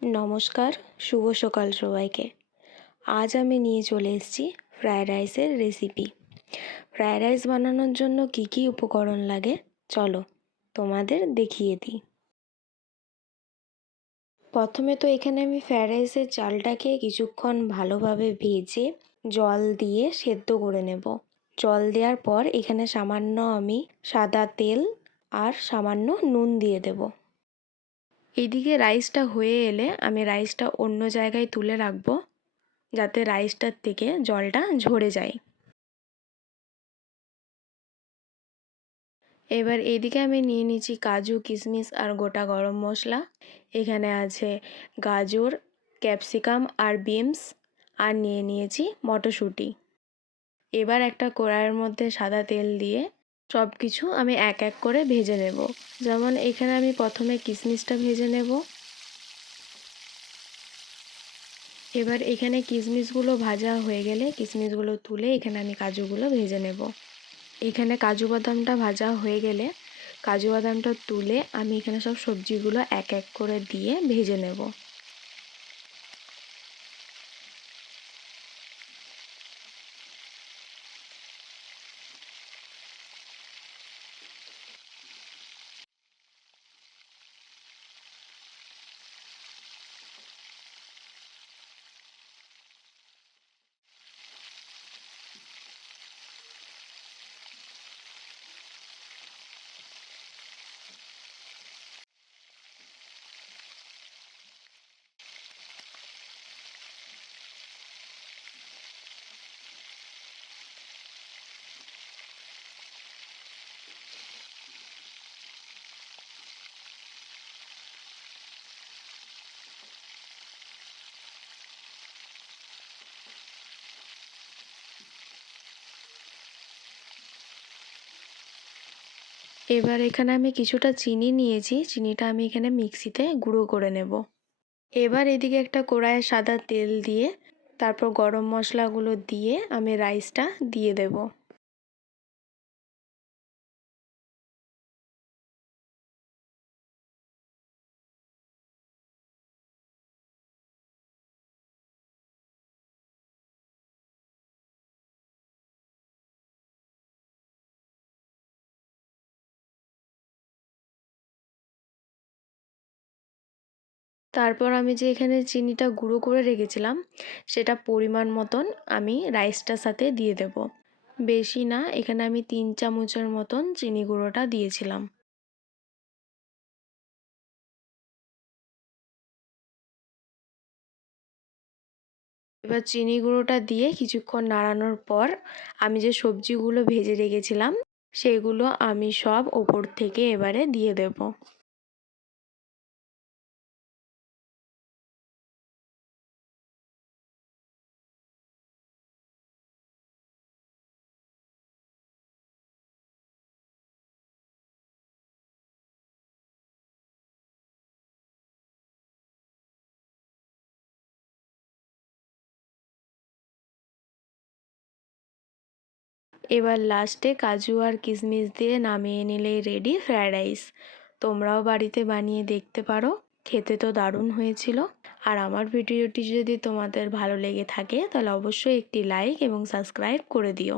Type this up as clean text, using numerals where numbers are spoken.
নমস্কার, শুভ সকাল সবাইকে। আজ আমি নিয়ে চলে এসেছি ফ্রায়েড রাইসের রেসিপি। ফ্রায়েড রাইস বানানোর জন্য কি কি উপকরণ লাগে চলো তোমাদের দেখিয়ে দিই। প্রথমে তো এখানে আমি ফ্রায়েড রাইসের চালটাকে কিছুক্ষণ ভালোভাবে ভেজে জল দিয়ে সেদ্ধ করে নেব। জল দেওয়ার পর এখানে সামান্য আমি সাদা তেল আর সামান্য নুন দিয়ে দেব। এইদিকে রাইসটা হয়ে এলে আমি রাইসটা অন্য জায়গায় তুলে রাখবো, যাতে রাইসটার থেকে জলটা ঝরে যায়। এবার এদিকে আমি নিয়ে নিচ্ছি কাজু, কিশমিশ আর গোটা গরম মশলা। এখানে আছে গাজর, ক্যাপসিকাম আর বিনস, আর নিয়ে নিয়েছি মটরশুঁটি। এবার একটা কড়াইয়ের মধ্যে সাদা তেল দিয়ে সব কিছু আমি এক এক করে ভেজে নেব। যেমন এখানে আমি প্রথমে কিশমিশটা ভেজে নেব। এবার এখানে কিশমিশগুলো ভাজা হয়ে গেলে কিশমিশগুলো তুলে এখানে আমি কাজুগুলো ভেজে নেব। এখানে কাজু বাদামটা ভাজা হয়ে গেলে কাজু বাদামটা তুলে আমি এখানে সব সবজিগুলো এক এক করে দিয়ে ভেজে নেব। এবার এখানে আমি কিছুটা চিনি নিয়েছি, চিনিটা আমি এখানে মিক্সিতে গুঁড়ো করে নেব। এবার এদিকে একটা কড়াইয়ে সাদা তেল দিয়ে তারপর গরম মশলাগুলো দিয়ে আমি রাইসটা দিয়ে দেব। তারপর আমি যে এখানে চিনিটা গুঁড়ো করে রেখেছিলাম সেটা পরিমাণ মতন আমি রাইসটার সাথে দিয়ে দেব। বেশি না, এখানে আমি 3 চামচের মতন চিনি গুঁড়োটা দিয়েছিলাম। এবার চিনি গুঁড়োটা দিয়ে কিছুক্ষণ নাড়ানোর পর আমি যে সবজিগুলো ভেজে রেখেছিলাম সেগুলো আমি সব ওপর থেকে এবারে দিয়ে দেব। এবার লাস্টে কাজু আর কিশমিশ দিয়ে নামিয়ে নিলেই রেডি ফ্রায়েড রাইস। তোমরাও বাড়িতে বানিয়ে দেখতে পারো, খেতে তো দারুণ হয়েছিল। আর আমার ভিডিওটি যদি তোমাদের ভালো লেগে থাকে তাহলে অবশ্যই একটি লাইক এবং সাবস্ক্রাইব করে দিও।